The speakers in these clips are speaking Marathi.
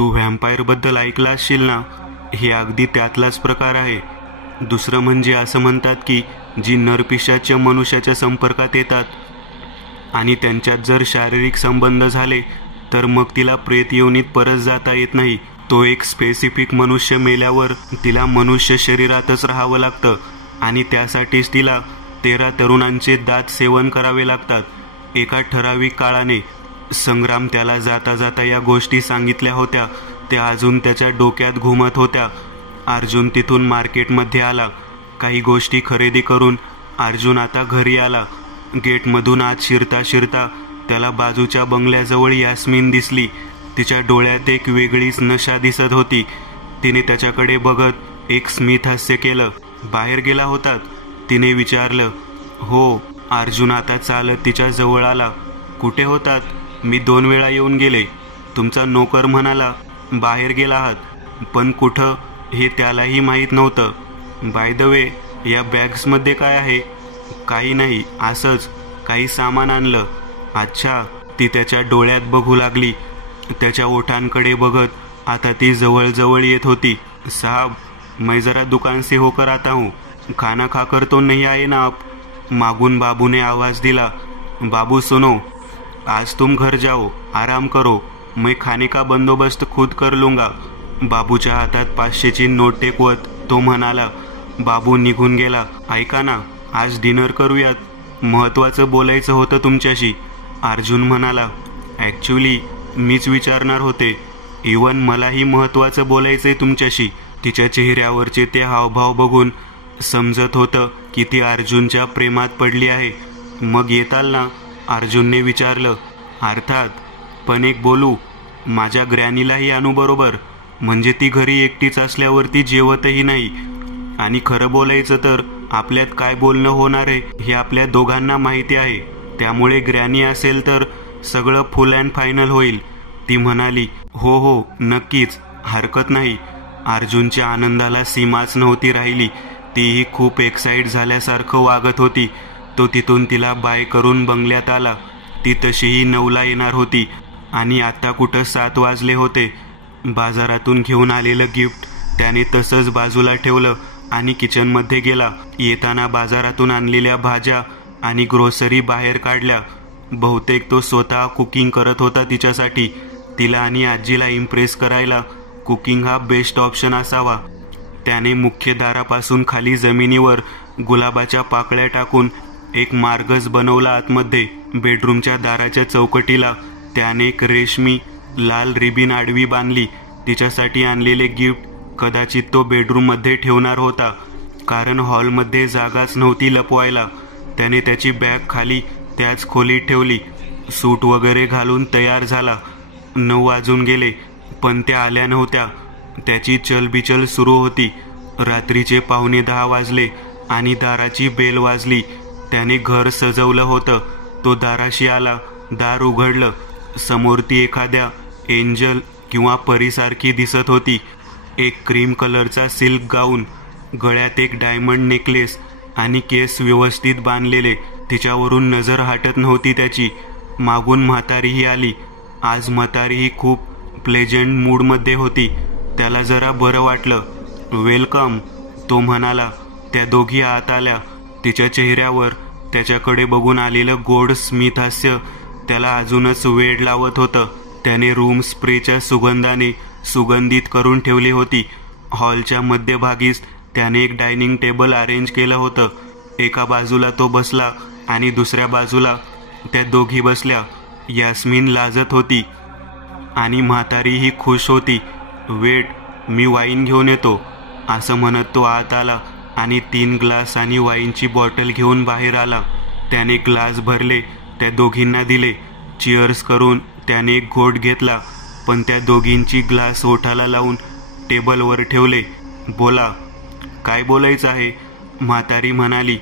तू व्हॅम्पायरबद्दल ऐकलं असशील ना, हे अगदी त्यातलाच प्रकार आहे. दुसरं म्हणजे असं म्हणतात की जी नरपिशाच मनुष्याच्या संपर्कात येतात आणि त्यांच्यात जर शारीरिक संबंध झाले तर मग तिला प्रेत योनीत परत जाता येत नाही. तो एक स्पेसिफिक मनुष्य मेल्यावर तिला मनुष्य शरीरातच राहावं लागतं आणि त्यासाठीच तिला 13 तरुणांचे दात सेवन करावे लागतात एका ठराविक काळाने. संग्राम त्याला जाता जाता या गोष्टी सांगितल्या होत्या. त्या अजून त्याच्या डोक्यात घुमत होत्या. अर्जुन तिथून मार्केटमध्ये आला. काही गोष्टी खरेदी करून अर्जुन आता घरी आला. गेटमधून आत शिरता शिरता त्याला बाजूच्या बंगल्याजवळ यास्मिन दिसली. तिच्या डोळ्यात एक वेगळीच नशा दिसत होती. तिने त्याच्याकडे बघत एक स्मित हास्य केलं. बाहेर गेला होतात? तिने विचारलं. हो. अर्जुन आता चालत तिच्या जवळ आला. कुठे होतात? मी 2 वेळा येऊन गेले. तुमचा नोकर म्हणाला बाहेर गेला आहात, पण कुठं हे त्यालाही माहीत नव्हतं. बाय द वे, या बॅग्समध्ये काय आहे? काही नाही, असंच काही सामान आणलं. अच्छा. ती त्याच्या डोळ्यात बघू लागली. त्याच्या ओठांकडे बघत आता ती जवळजवळ येत होती. साहब, मैं जरा दुकान से होकर आता हूँ. खाना खाकर तो नहीं आए ना आप? मागून बाबूने आवाज दिला. बाबू सुनो, आज तुम घर जाओ, आराम करो. मैं खाने का बंदोबस्त खुद कर लूँगा. बाबूच्या हातात 500ची नोट टेकवत तो म्हणाला. बाबू निघून गेला. ऐका ना, आज डिनर करूयात. महत्त्वाचं बोलायचं होतं तुमच्याशी. अर्जुन म्हणाला. ॲक्च्युली मीच विचारणार होते. इवन मलाही महत्त्वाचं बोलायचंय तुमच्याशी. तिच्या चेहऱ्यावरचे ते हावभाव बघून समजत होतं की ती अर्जुनच्या प्रेमात पडली आहे. मग येताल ना? अर्जुनने विचारलं. अर्थात, पण एक बोलू, माझ्या ग्रॅनीलाही आणू बरोबर. म्हणजे ती घरी एकटीच असल्यावरती जेवतही नाही. आणि खरं बोलायचं तर आपल्यात काय बोलणं होणार आहे हे आपल्या दोघांना माहिती आहे. त्यामुळे ग्रॅनी असेल तर सगळं फुल अँड फायनल होईल. ती म्हणाली. हो हो, नक्कीच, हरकत नाही. अर्जुनच्या आनंदाला सीमाच नव्हती राहिली. तीही खूप एक्साइट झाल्यासारखं वागत होती. तो तिथून तिला बाय करून बंगल्यात आला. ती तशीही 9ला येणार होती आणि आता कुठं 7 वाजले होते. बाजारातून घेऊन आलेलं गिफ्ट त्याने तसंच बाजूला ठेवलं आणि किचनमध्ये गेला. येताना बाजारातून आणलेल्या भाज्या आणि ग्रोसरी बाहेर काढल्या. बहुतेक तो स्वतः कुकिंग करत होता तिच्यासाठी. तिला आणि आजीला इम्प्रेस करायला कुकिंग हा बेस्ट ऑप्शन असावा. त्याने मुख्य दारापासून खाली जमिनीवर गुलाबाच्या पाकळ्या टाकून एक मार्गच बनवला आतमध्ये. बेडरूमच्या दाराच्या चौकटीला त्याने एक रेशमी लाल रिबीन आडवी बांधली. तिच्यासाठी आणलेले गिफ्ट कदाचित तो बेडरूममध्ये ठेवणार होता, कारण हॉलमध्ये जागाच नव्हती लपवायला. त्याने त्याची बॅग खाली त्याच खोलीत ठेवली. सूट वगैरे घालून तयार झाला. 9 वाजून गेले, पण त्या आल्या नव्हत्या. त्याची चलबिचल सुरू होती. रात्रीचे 9:45 वाजले आणि दाराची बेल वाजली. त्याने घर सजवलं होतं. तो दाराशी आला. दार उघडलं. समोर ती एखाद्या एंजल किंवा परीसारखी दिसत होती. एक क्रीम कलरचा सिल्क गाऊन, गळ्यात एक डायमंड नेकलेस आणि केस व्यवस्थित बांधलेले. तिच्यावरून नजर हटत नव्हती त्याची. मागून म्हातारीही आली. आज म्हातारीही खूप प्लेजंट मूडमध्ये होती. त्याला जरा बरं वाटलं. वेलकम, तो म्हणाला. त्या दोघी आत आल्या. तिच्या चेहऱ्यावर त्याच्याकडे बघून आलेलं गोड स्मित हास्य त्याला अजूनच वेड लावत होतं. त्याने रूम स्प्रेच्या सुगंधाने सुगंधित करून ठेवली होती. हॉलच्या मध्यभागीच त्याने एक डायनिंग टेबल अरेंज केलं होतं. एका बाजूला तो बसला आणि दुसऱ्या बाजूला त्या दोघी बसल्या. यास्मिन लाजत होती आणि म्हातारीही खुश होती. वेट, मी वाईन घेऊन येतो, असं म्हणत तो आत आला आणि 3 ग्लास आणि वाईनची बॉटल घेऊन बाहेर आला. त्याने ग्लास भरले, त्या दोघींना दिले. चिअर्स करून त्याने एक घोट घेतला, पण त्या दोघींची ग्लास ओठाला लावून टेबलवर ठेवले. बोला, काय बोलायचं आहे? म्हातारी म्हणाली.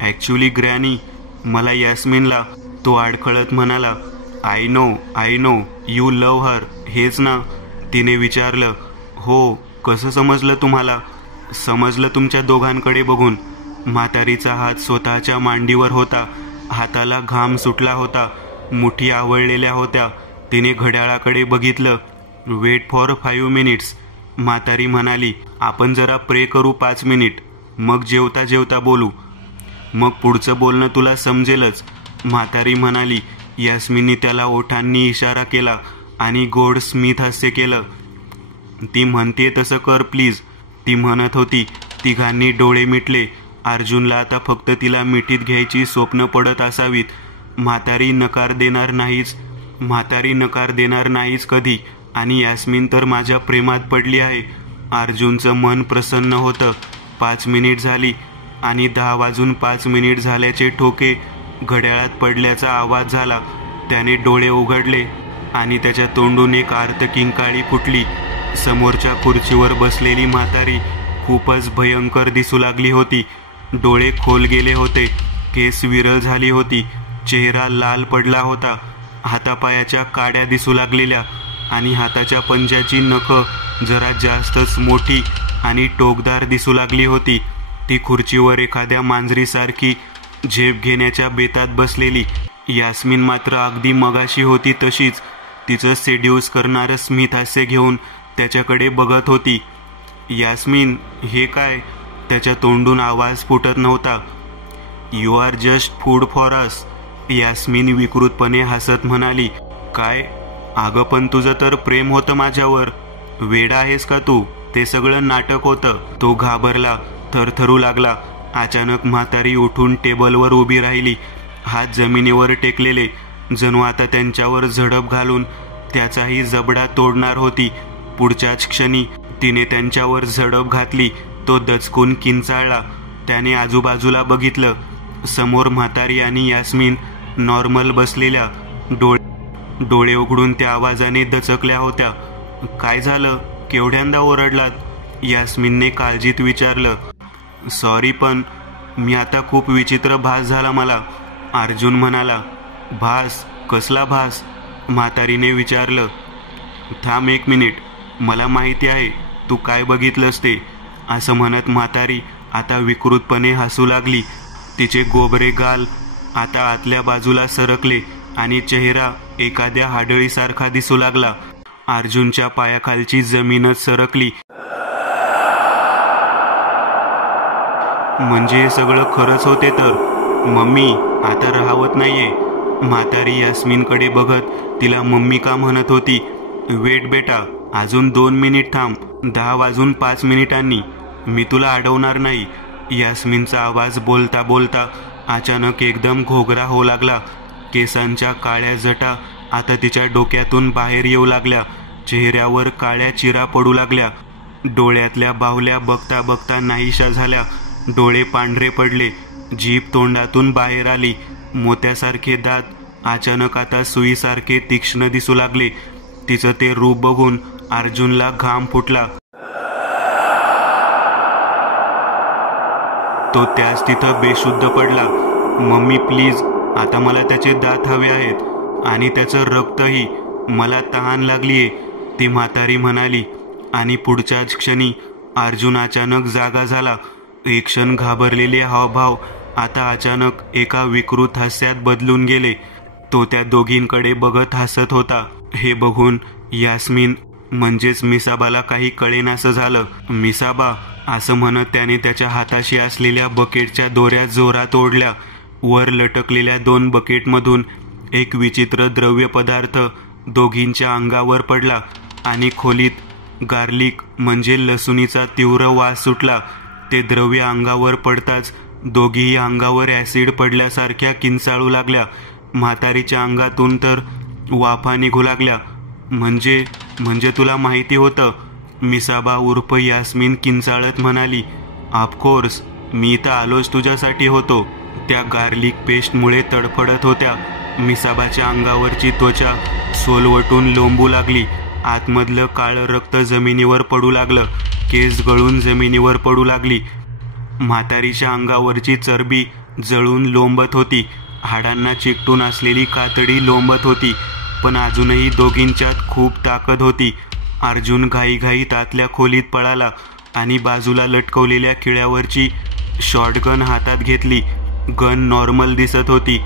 ॲक्च्युली ग्रॅनी, मला यास्मिनला, तो अडखळत म्हणाला. I know you love her, हेच ना? तिने विचारलं. हो. कसं समजलं तुम्हाला? समजलं तुमच्या दोघांकडे बघून. म्हातारीचा हात स्वतःच्या मांडीवर होता. हाताला घाम सुटला होता. मुठी आवळलेल्या होत्या. तिने घड्याळाकडे बघितलं. Wait for 5 minutes. म्हातारी म्हणाली, आपण जरा प्रे करू 5 मिनिट, मग जेवता जेवता बोलू, मग पुढचं बोलणं तुला समजेलच. म्हातारी म्हणाली. यास्मिनने त्याला ओठांनी इशारा केला आणि गोड स्मित हास्य केलं. ती म्हणते तसं कर प्लीज, ती म्हणत होती. तिघांनी डोळे मिटले. अर्जुनला आता फक्त तिला मिठीत घ्यायची स्वप्न पडत असावीत. म्हातारी नकार देणार नाहीच कधी, आणि यास्मिन तर माझ्या प्रेमात पडली आहे. अर्जुनचं मन प्रसन्न होतं. 5 मिनिट झाली आणि 10 वाजून 5 मिनिट झाल्याचे ठोके घड्याळात पडल्याचा आवाज झाला. त्याने डोळे उघडले आणि त्याच्या तोंडून एक आर्त किंकाळी फुटली. समोरच्या खुर्चीवर बसलेली म्हातारी खूपच भयंकर दिसू लागली होती. डोळे खोल गेले होते, केस विरळ झाली होती, चेहरा लाल पडला होता, हातापायाच्या काड्या दिसू लागलेल्या आणि हाताच्या पंजाची नखं जरा जास्तच मोठी आणि टोकदार दिसू लागली होती. ती खुर्चीवर एखाद्या मांजरीसारखी झेप घेण्याच्या बेतात बसलेली. यास्मिन मात्र अगदी मगाशी होती तशीच, तिचं सेड्यूस करणारं स्मित हास्य घेऊन त्याच्याकडे बघत होती. यास्मिन, हे काय? त्याच्या तोंडून आवाज फुटत नव्हता. You are just food for us. Yasmin विकृतपणे हसत म्हणाली. काय? अगं पण तुझं तर प्रेम होतं माझ्यावर. वेडा आहेस का तू? ते सगळं नाटक होतं. तो घाबरला, थरथरू लागला. अचानक म्हातारी उठून टेबलवर उभी राहिली, हात जमिनीवर टेकलेले, जणू आता त्यांच्यावर झडप घालून त्याचाही जबडा तोडणार होती. पुढच्याच क्षणी तिने त्यांच्यावर झडप घातली. तो दचकून किंचाळला. त्याने आजूबाजूला बघितलं. समोर म्हातारी आणि यास्मिन नॉर्मल बसलेल्या, डोळे उघडून त्या आवाजाने दचकल्या होत्या. काय झालं? केवढ्यांदा ओरडलात? यास्मिनने काळजीत विचारलं. सॉरी, पण मी आता खूप विचित्र भास झाला मला. अर्जुन म्हणाला. भास? कसला भास? म्हातारीने विचारलं. थांब 1 मिनिट, मला माहिती आहे तू काय बघितलंस ते, असं म्हणत म्हातारी आता विकृतपणे हसू लागली. तिचे गोबरे गाल आता आतल्या बाजूला सरकले आणि चेहरा एखाद्या हाडळीसारखा दिसू लागला. अर्जुनच्या पायाखालची जमीनच सरकली. म्हणजे हे सगळं खरंच होते तर? मम्मी आता राहवत नाहीये. म्हातारी यास्मिनकडे बघत तिला मम्मी का म्हणत होती. वेट बेटा, अजून 2 मिनिट थांब. 10 वाजून 5 मिनिटांनी मी तुला अडवणार नाही. यास्मिनचा आवाज बोलता बोलता अचानक एकदम घोगरा होऊ लागला. केसांच्या काळ्या जटा आता तिच्या डोक्यातून बाहेर येऊ लागल्या. चेहऱ्यावर काळ्या चिरा पडू लागल्या. डोळ्यातल्या बाहुल्या बघता बघता नाहीशा झाल्या. डोळे पांढरे पडले. जीभ तोंडातून बाहेर आली. मोत्यासारखे दात अचानक आता सुईसारखे तीक्ष्ण दिसू लागले. तिचं ते रूप बघून अर्जुनला घाम फुटला. तो त्याच तिथं बेशुद्ध पडला. मम्मी प्लीज, आता मला त्याचे दात हवे आहेत आणि त्याचं रक्तही. मला तहान लागलीये, ती म्हातारी म्हणाली. आणि पुढच्याच क्षणी अर्जुन अचानक जागा झाला. एक क्षण घाबरलेले हावभाव आता अचानक एका विकृत हास्यात बदलून गेले. तो त्या दोघींकडे बघत हसत होता. हे बघून यास्मिन म्हणजेच मिसाबाला काही कळेनासं झालं. मिसाबा, असं म्हणत त्याने त्याच्या हाताशी असलेल्या बकेटच्या दोऱ्या जोरात ओढल्या. वर लटकलेल्या 2 बकेटमधून एक विचित्र द्रव्य पदार्थ दोघींच्या अंगावर पडला आणि खोलीत गार्लिक म्हणजे लसूणीचा तीव्र वास सुटला. ते द्रव्य अंगावर पडताच दोघीही अंगावर ॲसिड पडल्यासारख्या किंचाळू लागल्या. म्हातारीच्या अंगातून तर वाफा निघू लागल्या. म्हणजे तुला माहिती होतं? मिसाबा उर्फ यास्मिन किंचाळत म्हणाली. ऑफकोर्स, मी इथं आलोच तुझ्यासाठी होतो. त्या गार्लिक पेस्टमुळे तडफडत होत्या. मिसाबाच्या अंगावरची त्वचा सोलवटून लोंबू लागली. आतमधलं काळं रक्त जमिनीवर पडू लागलं. केस गळून जमिनीवर पडू लागली. म्हातारीच्या अंगावरची चरबी जळून लोंबत होती. हाडांना चिकटून असलेली कातडी लोंबत होती. पण अजूनही दोघींच्यात खूप ताकद होती. अर्जुन घाईघाईत आतल्या खोलीत पळाला आणि बाजूला लटकवलेल्या खिळ्यावरची शॉटगन हातात घेतली. गन नॉर्मल दिसत होती.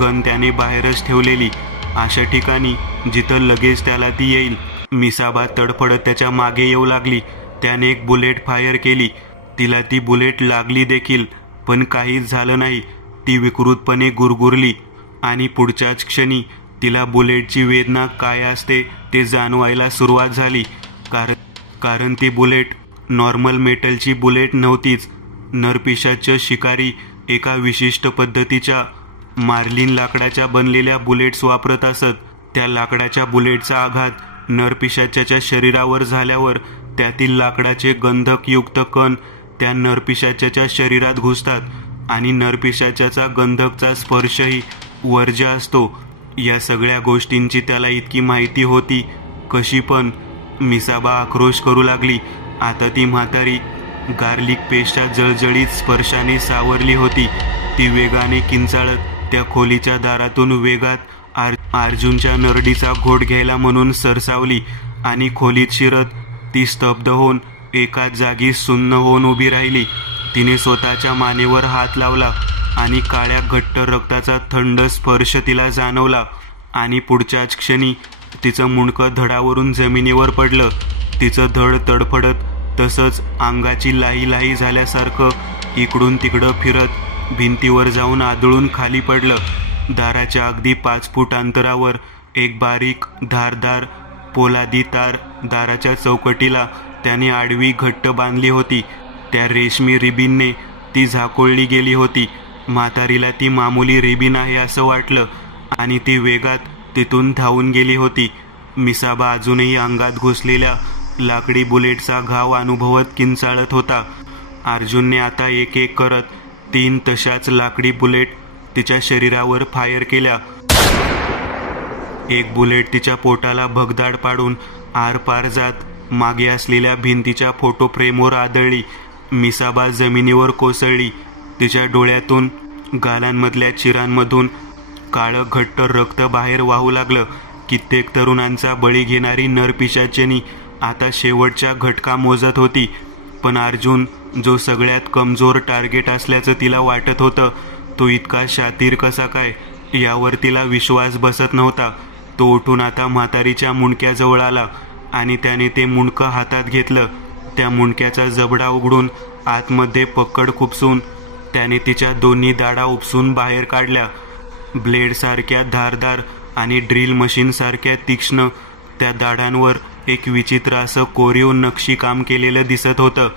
गन त्याने बाहेरच ठेवलेली, अशा ठिकाणी जिथं लगेच त्याला ती येईल. मिसाबा तडफडत त्याच्या मागे येऊ लागली. त्याने एक बुलेट फायर केली. तिला ती बुलेट लागली देखील, पण काहीच झालं नाही. ती विकृतपणे गुरगुरली आणि पुढच्याच क्षणी तिला बुलेटची वेदना काय असते ते जाणवायला सुरुवात झाली. कारण ती बुलेट नॉर्मल मेटलची बुलेट नव्हतीच. नरपिशाच शिकारी एका विशिष्ट पद्धतीच्या मार्लिन लाकडाच्या बनलेल्या बुलेट्स वापरत असत. त्या लाकडाच्या बुलेटचा आघात नरपिशाच्याच्या शरीरावर झाल्यावर त्यातील लाकडाचे गंधकयुक्त कण त्या नरपिशाच्याच्या शरीरात घुसतात आणि नरपिशाच्याचा गंधकचा स्पर्शही वर्ज्य असतो. या सगळ्या गोष्टींची त्याला इतकी माहिती होती कशी पण? मिसाबा आक्रोश करू लागली. आता ती म्हातारी गार्लिक पेस्टच्या जळजळीत स्पर्शाने सावरली होती. ती वेगाने किंचाळत त्या खोलीच्या दारातून वेगात अर्जुनच्या नरडीचा घोट घ्यायला म्हणून सरसावली आणि खोलीत शिरत ती स्तब्ध होऊन एकाच जागी सुन्न होऊन उभी राहिली. तिने स्वतःच्या मानेवर हात लावला आणि काळ्या घट्ट रक्ताचा थंड स्पर्श तिला जाणवला आणि पुढच्याच क्षणी तिचं मुंडकं धडावरून जमिनीवर पडलं. तिचं धड तडफडत तसंच अंगाची लाही झाल्यासारखं इकडून तिकडं फिरत भिंतीवर जाऊन आदळून खाली पडलं. दाराच्या अगदी 5 फूट अंतरावर एक बारीक धारदार पोलादी तार दाराच्या चौकटीला त्याने आडवी घट्ट बांधली होती. त्या रेशमी रिबीनने ती झाकोळली गेली होती. म्हातारीला ती मामूली रिबीन आहे असं वाटलं आणि ती वेगात तिथून धावून गेली होती. मिसाबा अजूनही अंगात घुसलेल्या लाकडी बुलेटचा घाव अनुभवत किंचाळत होता. अर्जुनने आता एक एक करत 3 तशाच लाकडी बुलेट तिच्या शरीरावर फायर केल्या. एक बुलेट तिच्या पोटाला भगदाड पाडून आरपार जात मागे असलेल्या भिंतीच्या फोटो फ्रेमवर आदळली. मिसाबा जमिनीवर कोसळली. तिच्या डोळ्यातून गालांमधल्या चिरांमधून काळं घट्ट रक्त बाहेर वाहू लागलं. कित्येक तरुणांचा बळी घेणारी नरपिशाचेनी आता शेवटच्या घटका मोजत होती. पण अर्जुन जो सगळ्यात कमजोर टार्गेट असल्याचं तिला वाटत होतं, तो इतका शातीर कसा काय यावर तिला विश्वास बसत नव्हता. तो उठून आता म्हातारीच्या मुंडक्याजवळ आला आणि त्याने ते मुंडकं हातात घेतलं. त्या मुंडक्याचा जबडा उघडून आतमध्ये पक्कड खुपसून त्याने तिच्या दोन्ही दाढा उपसून बाहेर काढल्या. ब्लेडसारख्या धारदार आणि ड्रिल मशीनसारख्या तीक्ष्ण त्या दाढांवर एक विचित्र असं कोरीव नक्षीकाम केलेलं दिसत होतं.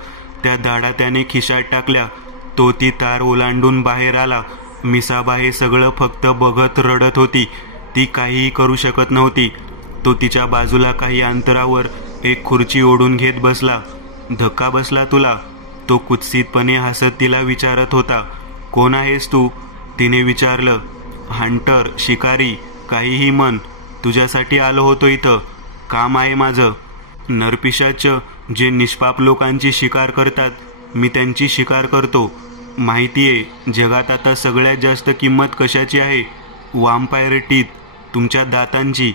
त्या दाढा त्याने खिशात टाकल्या. तो ती तार ओलांडून बाहेर आला. मिसाबा हे सगळं फक्त बघत रडत होती. ती काहीही करू शकत नव्हती. तो तिच्या बाजूला काही अंतरावर एक खुर्ची ओढून घेत बसला. धक्का बसला तुला? तो कुत्सितपणे हसत तिला विचारत होता. कोण आहेस तू? तिने विचारलं. हंटर, शिकारी, काहीही म्हण. तुझ्यासाठी आलो होतो इथं. काम आहे माझं. नरपिशाच जे निष्पाप लोकांची शिकार करतात, मी त्यांची शिकार करतो. माहितीये जगात आता सगळ्यात जास्त किंमत कशाची आहे? वॅम्पायर टीथ, तुमच्या दातांची.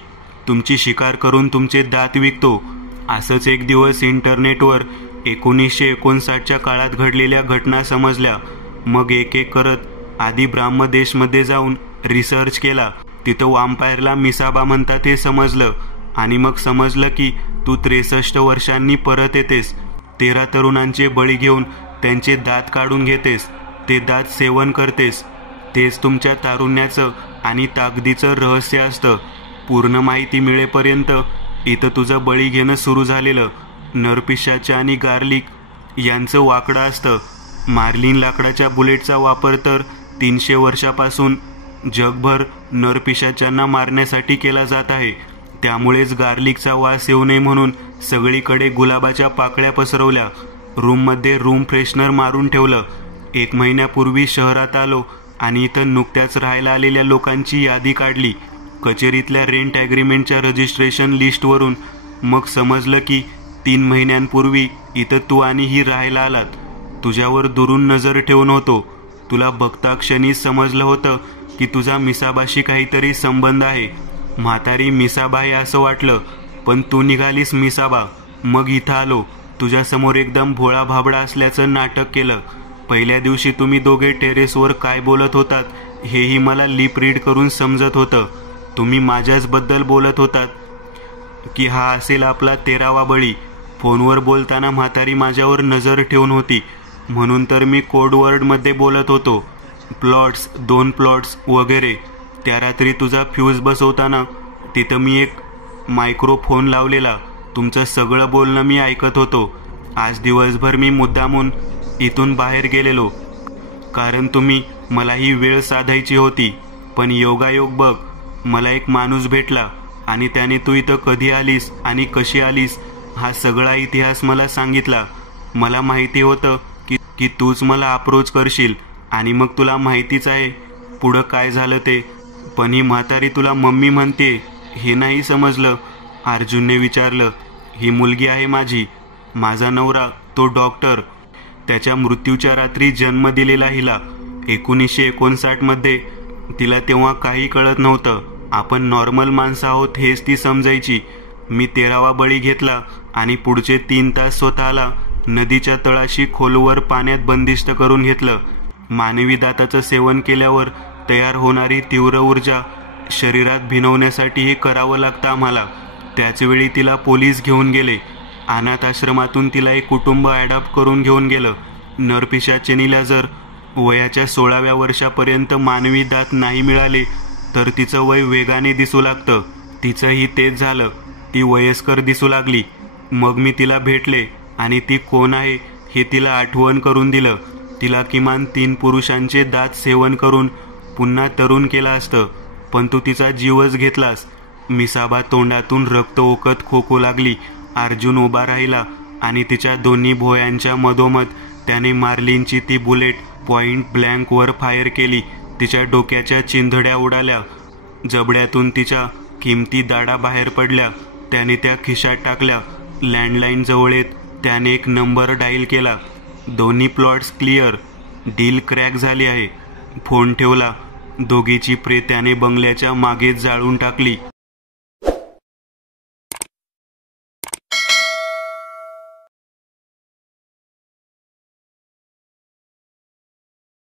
तुमची शिकार करून तुमचे दात विकतो. असंच एक दिवस इंटरनेटवर 1959च्या काळात घडलेल्या घटना समजल्या. मग एक एक करत आधी ब्रह्मदेशमध्ये जाऊन रिसर्च केला. तिथं वॅम्पायरला मिसाबा म्हणतात हे समजलं आणि मग समजलं की तू 63 वर्षांनी परत येतेस. 13 तरुणांचे बळी घेऊन त्यांचे दात काढून घेतेस. ते दात सेवन करतेस. तेच तुमच्या तारुण्याचं आणि ताकदीचं रहस्य असतं. पूर्ण माहिती मिळेपर्यंत इथं तुझं बळी घेणं सुरू झालेलं. नरपिशाच्या आणि गार्लिक यांचं वाकडं असतं. मार्लिन लाकडाच्या बुलेटचा वापर तर 300 वर्षापासून जगभर नरपिशाच्यांना मारण्यासाठी केला जात आहे. त्यामुळेच गार्लिकचा वास येऊ नये म्हणून सगळीकडे गुलाबाच्या पाकळ्या पसरवल्या. रूममध्ये रूम फ्रेशनर मारून ठेवलं. 1 महिन्यापूर्वी शहरात आलो आणि इथं नुकत्याच राहायला आलेल्या लोकांची यादी काढली कचेरीतल्या रेंट ॲग्रीमेंटच्या रजिस्ट्रेशन लिस्टवरून. मग समजलं की 3 महिन्यांपूर्वी इथं तू आणि ही राहायला आलात. तुझ्यावर दुरून नजर ठेवून होतो. तुला बघता क्षणीच समजलं होतं की तुझा मिसाबाशी काहीतरी संबंध आहे. म्हातारी मिसाबा आहे असं वाटलं, पण तू निघालीस मिसाबा. मग इथं आलो. तुझ्यासमोर एकदम भोळा भाबडा असल्याचं नाटक केलं. पहिल्या दिवशी तुम्ही दोघे टेरेसवर काय बोलत होतात हेही मला लिप रीड करून समजत होतं. तुम्ही माझ्याच बद्दल बोलत होतात. की हा असेल आपला 13वा बळी. फोनवर बोलताना म्हातारी माझ्यावर नजर ठेवून होती, म्हणून तर मी कोडवर्डमध्ये बोलत होतो. प्लॉट्स, 2 प्लॉट्स वगैरे. त्या रात्री तुझा फ्यूज बसवताना तिथं मी एक मायक्रोफोन लावलेला. तुमचं सगळं बोलणं मी ऐकत होतो. आज दिवसभर मी मुद्दामून इथून बाहेर गेलेलो, कारण तुम्ही मला ही वेळ साधायची होती. पण योगायोग बघ, मला एक माणूस भेटला आणि त्याने तू इथं कधी आलीस आणि कशी आलीस हा सगळा इतिहास मला सांगितला. मला माहिती होतं की तूच मला अप्रोच करशील आणि मग तुला माहितीच आहे पुढं काय झालं ते. पण ही म्हातारी तुला मम्मी म्हणते हे नाही समजलं. अर्जुनने विचारलं. ही मुलगी आहे माझी. माझा नवरा तो डॉक्टर. त्याच्या मृत्यूच्या रात्री जन्म दिलेला हिला. 1959 मध्ये. तिला तेव्हा काही कळत नव्हतं. आपण नॉर्मल माणसं आहोत हेच ती समजायची. मी 13वा बळी घेतला आणि पुढचे 3 तास स्वतःला नदीच्या तळाशी खोलवर पाण्यात बंदिस्त करून घेतलं. मानवी दाताचं सेवन केल्यावर तयार होणारी तीव्र ऊर्जा शरीरात भिनवण्यासाठी हे करावं लागतं आम्हाला. त्याचवेळी तिला पोलीस घेऊन गेले. अनाथ आश्रमातून तिला एक कुटुंब ॲडॉप्ट करून घेऊन गेलं. नरपिशाचिनीला जर वयाच्या 16व्या वर्षापर्यंत मानवी दात नाही मिळाले तर तिचं वय वेगाने दिसू लागतं. तिचंही तेच झालं. ती वयस्कर दिसू लागली. मग मी तिला भेटले आणि ती कोण आहे हे तिला आठवण करून दिलं. तिला किमान 3 पुरुषांचे दात सेवन करून पुन्हा तरुण केलं असतं, पण तू तिचा जीवच घेतलास. मिसाबा तोंडातून रक्त ओकत खोकू लागली. अर्जुन उभा राहिला आणि तिच्या दोन्ही भोयांच्या मधोमध त्याने मार्लिनची ती बुलेट पॉइंट ब्लँक वर फायर केली. तिच्या डोक्याच्या चिंधड्या उडाल्या. जबड्यातून तिच्या किमती दाढा बाहेर पडल्या. त्याने त्या खिशात टाकल्या. लँडलाईन जवळ येत त्याने एक नंबर डायल केला. दोन्ही प्लॉट्स क्लिअर. डील क्रॅक झाली आहे. फोन ठेवला. दोघीची प्रेत त्याने बंगल्याच्या मागेच जाळून टाकली.